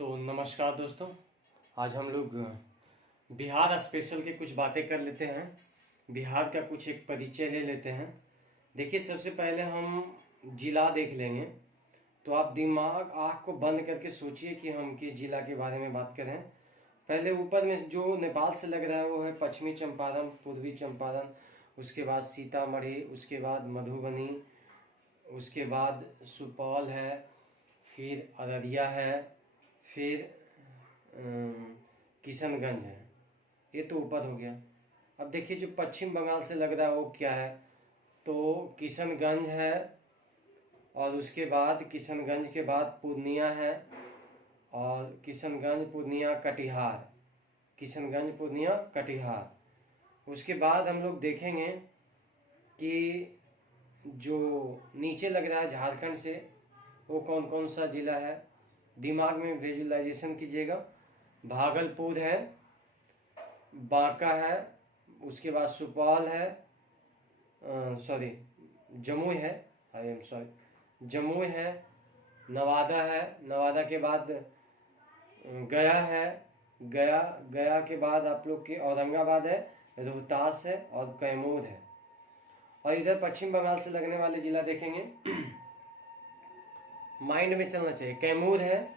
तो नमस्कार दोस्तों। आज हम लोग बिहार स्पेशल के कुछ बातें कर लेते हैं। बिहार का कुछ एक परिचय ले लेते हैं। देखिए, सबसे पहले हम जिला देख लेंगे। तो आप दिमाग आँख को बंद करके सोचिए कि हम किस जिला के बारे में बात करें। पहले ऊपर में जो नेपाल से लग रहा है वो है पश्चिमी चंपारण, पूर्वी चंपारण, उसके बाद सीतामढ़ी, उसके बाद मधुबनी, उसके बाद सुपौल है, फिर अररिया है, फिर किशनगंज है। ये तो ऊपर हो गया। अब देखिए, जो पश्चिम बंगाल से लग रहा है वो क्या है, तो किशनगंज है, और उसके बाद किशनगंज के बाद पूर्णिया है, और किशनगंज पूर्णिया कटिहार, किशनगंज पूर्णिया कटिहार। उसके बाद हम लोग देखेंगे कि जो नीचे लग रहा है झारखंड से, वो कौन कौन सा ज़िला है। दिमाग में विजुअलाइजेशन कीजिएगा। भागलपुर है, बांका है, उसके बाद सुपौल है, सॉरी जमुई है, आई एम सॉरी, जमुई है, नवादा है, नवादा के बाद गया है, गया के बाद आप लोग के औरंगाबाद है, रोहतास है और कैमूर है। और इधर पश्चिम बंगाल से लगने वाले ज़िला देखेंगे। माइंड में चलना चाहिए। कैमूर है,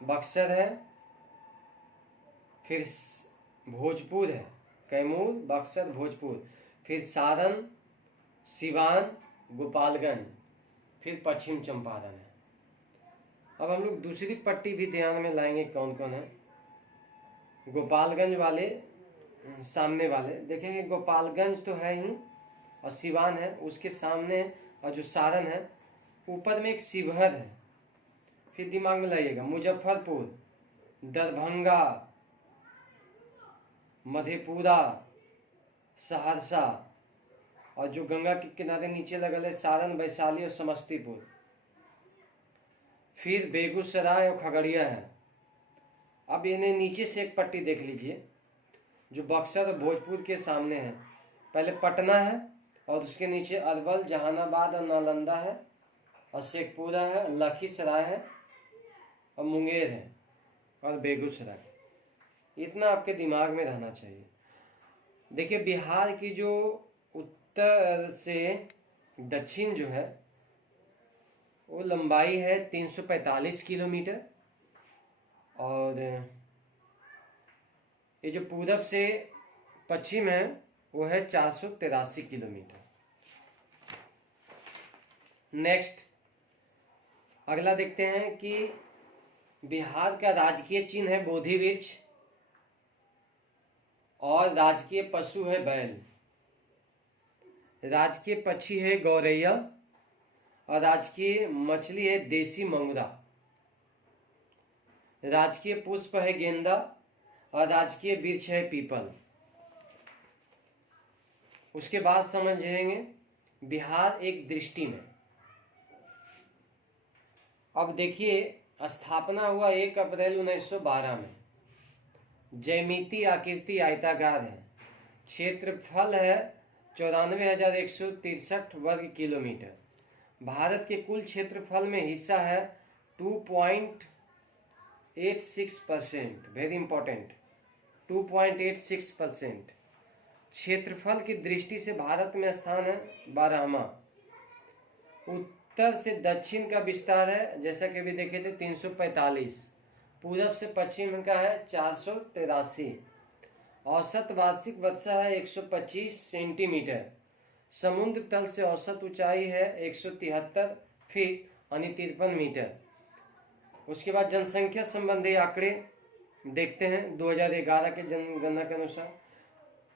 बक्सर है, फिर भोजपुर है, कैमूर, बक्सर, भोजपुर, फिर सारण, सिवान, गोपालगंज, फिर पश्चिम चंपारण है। अब हम लोग दूसरी पट्टी भी ध्यान में लाएंगे कौन कौन है। गोपालगंज वाले सामने वाले देखेंगे, गोपालगंज तो है ही, और सिवान है उसके सामने, और जो सारण है ऊपर में एक शिवहर है। फिर दिमाग में लाइएगा, मुजफ्फरपुर, दरभंगा, मधेपुरा, सहरसा, और जो गंगा के किनारे नीचे लगल है सारण, वैशाली और समस्तीपुर। फिर बेगूसराय और खगड़िया है। अब इन्हें नीचे से एक पट्टी देख लीजिए, जो बक्सर और भोजपुर के सामने है। पहले पटना है, और उसके नीचे अरवल, जहानाबाद और नालंदा है, और शेखपुरा है, लखीसराय है, और मुंगेर है, और बेगूसराय। इतना आपके दिमाग में रहना चाहिए। देखिए, बिहार की जो उत्तर से दक्षिण जो है वो लंबाई है 345 किलोमीटर, और ये जो पूरब से पश्चिम है वो है 483 किलोमीटर। नेक्स्ट अगला देखते हैं कि बिहार का राजकीय चिन्ह है बोधि वृक्ष, और राजकीय पशु है बैल, राजकीय पक्षी है गौरैया, और राजकीय मछली है देसी मंगुरा, राजकीय पुष्प है गेंदा, और राजकीय वृक्ष है पीपल। उसके बाद समझेंगे बिहार एक दृष्टि में। अब देखिए, स्थापना हुआ 1 अप्रैल 1912 में। जयमिति आकृति आयताकार है। क्षेत्रफल है 94,163 वर्ग किलोमीटर। भारत के कुल क्षेत्रफल में हिस्सा है 2.86%। Very important, 2.86%। क्षेत्रफल की दृष्टि से भारत में स्थान है 12वां। उत्तर से दक्षिण का विस्तार है, जैसा कि अभी देखे थे, 345। पूरब से पश्चिम का है 483। औसत वार्षिक वर्षा है 125 सेंटीमीटर। समुद्र तल से औसत ऊंचाई है 173 फीट यानी 53 मीटर। उसके बाद जनसंख्या संबंधी आंकड़े देखते हैं। 2011 के जनगणना के अनुसार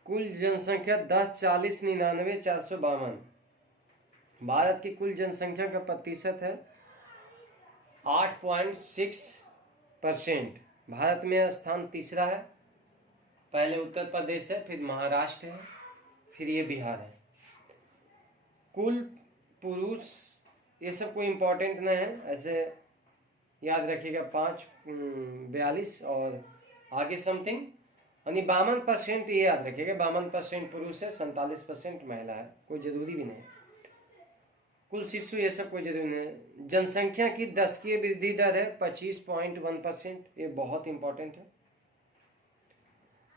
कुल जनसंख्या 10,40,99,452। भारत की कुल जनसंख्या का प्रतिशत है 8.6%। भारत में स्थान तीसरा है। पहले उत्तर प्रदेश है, फिर महाराष्ट्र है, फिर ये बिहार है। कुल पुरुष, ये सब कोई इम्पोर्टेंट नहीं है, ऐसे याद रखिएगा। 542 और आगे समथिंग, यानी 52%। ये याद रखिएगा, 52% पुरुष है, 47% महिला है। कोई जरूरी भी नहीं। कुल शिशु ये सब कोई जरूरी नहीं है। जनसंख्या की दशकीय वृद्धि दर है 25.1%, ये बहुत इंपॉर्टेंट है।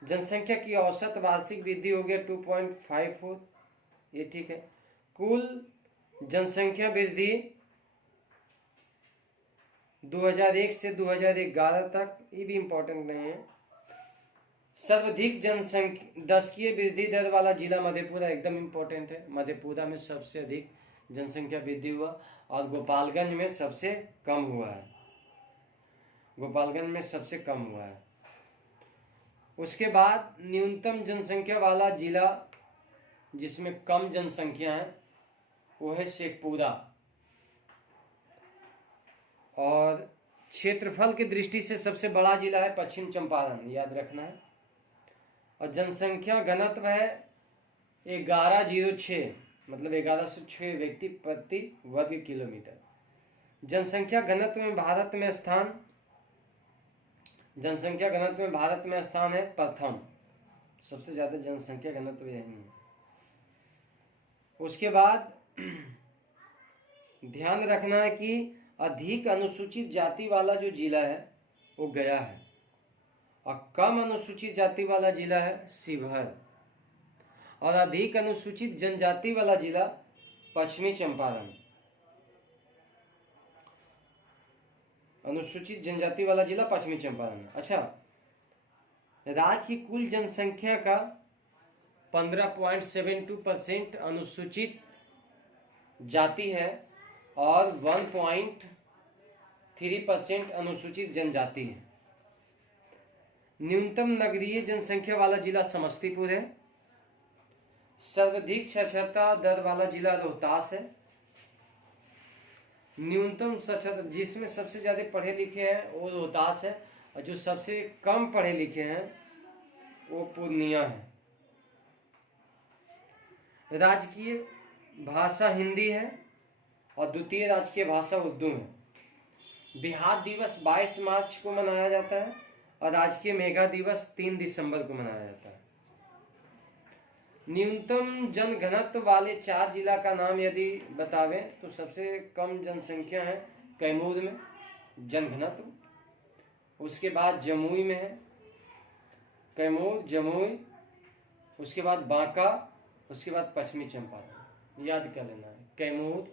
जनसंख्या की औसत वार्षिक वृद्धि हो गया 2.54, ये ठीक है। कुल जनसंख्या वृद्धि 2001 से 2011 तक, ये भी इंपॉर्टेंट नहीं है। सर्वाधिक जनसंख्या दशकीय वृद्धि दर वाला जिला मधेपुरा, एकदम इंपॉर्टेंट है। मधेपुरा में सबसे अधिक जनसंख्या वृद्धि हुआ और गोपालगंज में सबसे कम हुआ है। गोपालगंज में सबसे कम हुआ है। उसके बाद न्यूनतम जनसंख्या वाला जिला जिसमें कम जनसंख्या है वो है शेखपुरा। और क्षेत्रफल की दृष्टि से सबसे बड़ा जिला है पश्चिम चंपारण, याद रखना है। और जनसंख्या घनत्व है 1106, मतलब 1106 व्यक्ति प्रति वर्ग किलोमीटर। जनसंख्या घनत्व में भारत में स्थान, जनसंख्या घनत्व में भारत में स्थान है प्रथम, सबसे ज्यादा जनसंख्या घनत्व यही है। उसके बाद ध्यान रखना है कि अधिक अनुसूचित जाति वाला जो जिला है वो गया है, और कम अनुसूचित जाति वाला जिला है शिवहर, और अधिक अनुसूचित जनजाति वाला जिला पश्चिमी चंपारण। अनुसूचित जनजाति वाला जिला पश्चिमी चंपारण। अच्छा, राज्य की कुल जनसंख्या का 15.72% अनुसूचित जाति है और 1.3% अनुसूचित जनजाति है। न्यूनतम नगरीय जनसंख्या वाला जिला समस्तीपुर है। सर्वाधिक साक्षरता दर वाला जिला रोहतास है। न्यूनतम साक्षरता, जिसमें सबसे ज्यादा पढ़े लिखे हैं वो रोहतास है, और जो सबसे कम पढ़े लिखे हैं वो पूर्णिया है। राजकीय भाषा हिंदी है और द्वितीय राजकीय भाषा उर्दू है। बिहार दिवस 22 मार्च को मनाया जाता है और राजकीय मेगा दिवस 3 दिसंबर को मनाया जाता है। न्यूनतम जनघनत्व वाले 4 जिला का नाम यदि बतावें तो सबसे कम जनसंख्या है कैमूर में जनघनत्व, उसके बाद जमुई में है, कैमूर जमुई, उसके बाद बांका, उसके बाद पश्चिमी चंपारण। याद कर लेना है, कैमूर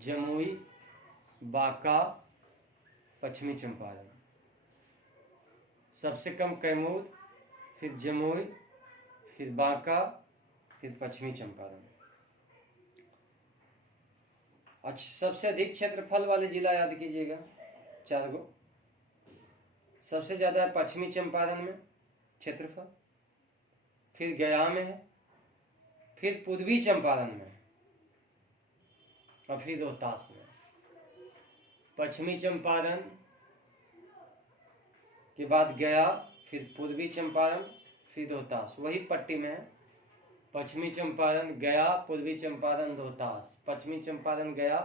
जमुई बांका पश्चिमी चंपारण। सबसे कम कैमूर, फिर जमुई, फिर बांका, फिर पश्चिमी चंपारण। अच्छा, सबसे अधिक क्षेत्रफल वाले जिला याद कीजिएगा 4 गो। सबसे ज्यादा है पश्चिमी चंपारण में क्षेत्रफल, फिर गया में है, फिर पूर्वी चंपारण में, और फिर रोहतास में। पश्चिमी चंपारण के बाद गया, फिर पूर्वी चंपारण, फिर रोहतास, वही पट्टी में है। पश्चिमी चंपारण गया, पूर्वी चंपारण रोहतास, पश्चिमी चंपारण गया,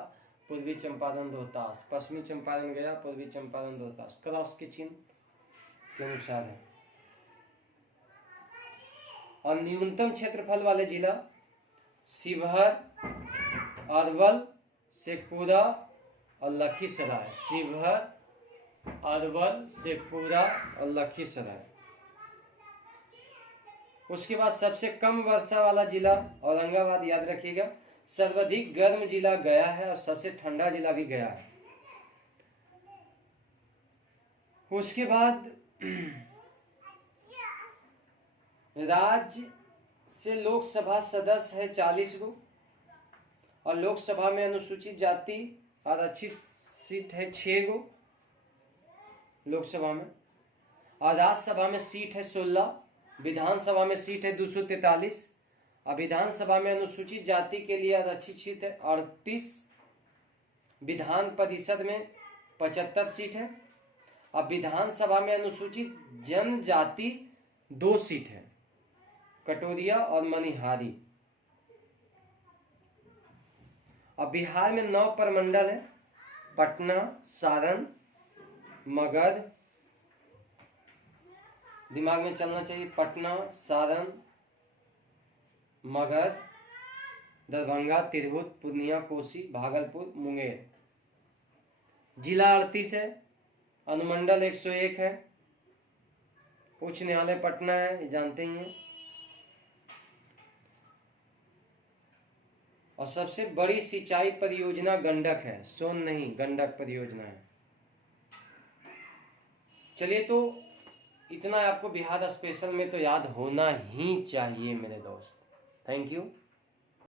पूर्वी चंपारण रोहतास, पश्चिमी चंपारण गया, पूर्वी चंपारण रोहतास, क्रॉस के चिन्ह के अनुसार है। और न्यूनतम क्षेत्रफल वाले जिला शिवहर, अरवल, शेखपुरा और लखीसराय। शिवहर, अरवल, शेखपुरा और लखीसराय। उसके बाद सबसे कम वर्षा वाला जिला औरंगाबाद, याद रखिएगा। सर्वाधिक गर्म जिला गया है और सबसे ठंडा जिला भी गया है। उसके बाद राज्य से लोकसभा सदस्य है 40 गो, और लोकसभा में अनुसूचित जाति आरक्षित सीट है 6 गो लोकसभा में, और राज्यसभा में सीट है 16, विधानसभा में सीट है 243, और विधानसभा में अनुसूचित जाति के लिए आरक्षित सीट है 38, विधान परिषद में 75 सीट है, और विधानसभा में अनुसूचित जनजाति 2 सीट है, कटोरिया और मनिहारी। और बिहार में 9 प्रमंडल है, पटना, सारण, मगध, दिमाग में चलना चाहिए, पटना, सारण, मगध, दरभंगा, तिरहुत, पूर्णिया, कोसी, भागलपुर, मुंगेर। जिला 38 है, अनुमंडल 101 है, उच्च न्यायालय पटना है, ये जानते ही हैं। और सबसे बड़ी सिंचाई परियोजना गंडक है, सोन नहीं, गंडक परियोजना है। चलिए, तो इतना आपको बिहार स्पेशल में तो याद होना ही चाहिए मेरे दोस्त। Thank you.